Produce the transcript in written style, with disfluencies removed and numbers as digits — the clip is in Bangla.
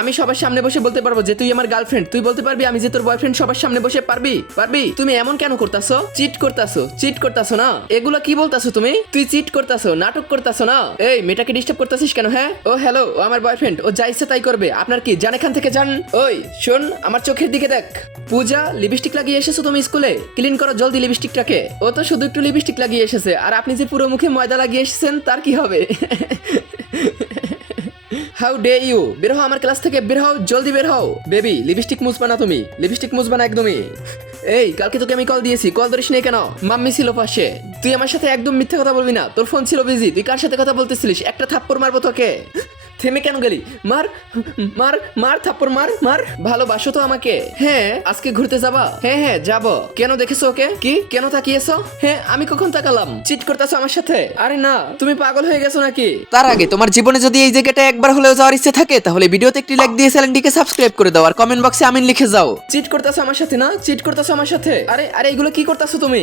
আমি সবার সামনে বসে বলতে পারবো যে তুই আমার গার্লফ্রেন্ড, তুই বলতে পারবি আমি যে তোর বয়ফ্রেন্ড সবার সামনে বসে পারবি? তুমি এমন কেন করতাছো? চিট করতাছো না? এগুলো কি বলতাছো তুমি? তুই চিট করতাছো, নাটক করতাছো না? এই মেয়েটাকে ডিস্টার্ব করতাছিস কেন? হ্যাঁ, ও হ্যালো, ও আমার বয়ফ্রেন্ড, ও যা ইচ্ছে তাই করবে। আপনার কি? যান এখান থেকে যান। ওই শোন, আমার চোখের দিকে দেখ। পূজা, লিপস্টিক লাগিয়ে এসেছো তুমি স্কুলে? ক্লিন করো জলদি লিপস্টিকটাকে। ও তো শুধু একটু লিপস্টিক লাগিয়ে এসেছে, আর আপনি যে পুরো মুখে ময়দা লাগিয়ে এসেছেন তার কি হবে? How dare you! বের হও আমার ক্লাস থেকে, বের হও, জলদি বের হও। বেবি, লিপস্টিক মুছবা না তুমি, লিপস্টিক মুছবা না একদমই। এই কালকে তোকে আমি কল দিয়েছি, কল ধরিস নেই কেন? মাম্মি ছিল পাশে। তুই আমার সাথে একদম মিথ্যে কথা বলবি না, তোর ফোন ছিল বিজি। তুই কার সাথে কথা বলতেছিলিস? একটা থাপ্পড় মারবো তোকে। থেমে কেন গেলি? মার মার মার, থাপ্পড় মার মার। ভালোবাসো তো আমাকে? হ্যাঁ। আজকে ঘুরতে যাবা? হ্যাঁ হ্যাঁ যাবো। কেন, দেখেছো ওকে? কি কেন তাকিয়েছো? হ্যাঁ, আমি কখন তাকালাম? চিট করতেছো আমার সাথে? আরে না, তুমি পাগল হয়ে গেছো নাকি? তার আগে তোমার জীবনে যদি এই জায়গাটা একবার হলেও যাওয়ার ইচ্ছে থাকে তাহলে ভিডিওতে একটি লাইক দিয়ে চ্যানেলটিকে সাবস্ক্রাইব করে দাও আর কমেন্ট বক্সে আমিন লিখে যাও। চিট করতেছো আমার সাথে না? চিট করতেছো আমার সাথে? আরে আরে এগুলো কি করতেছো তুমি?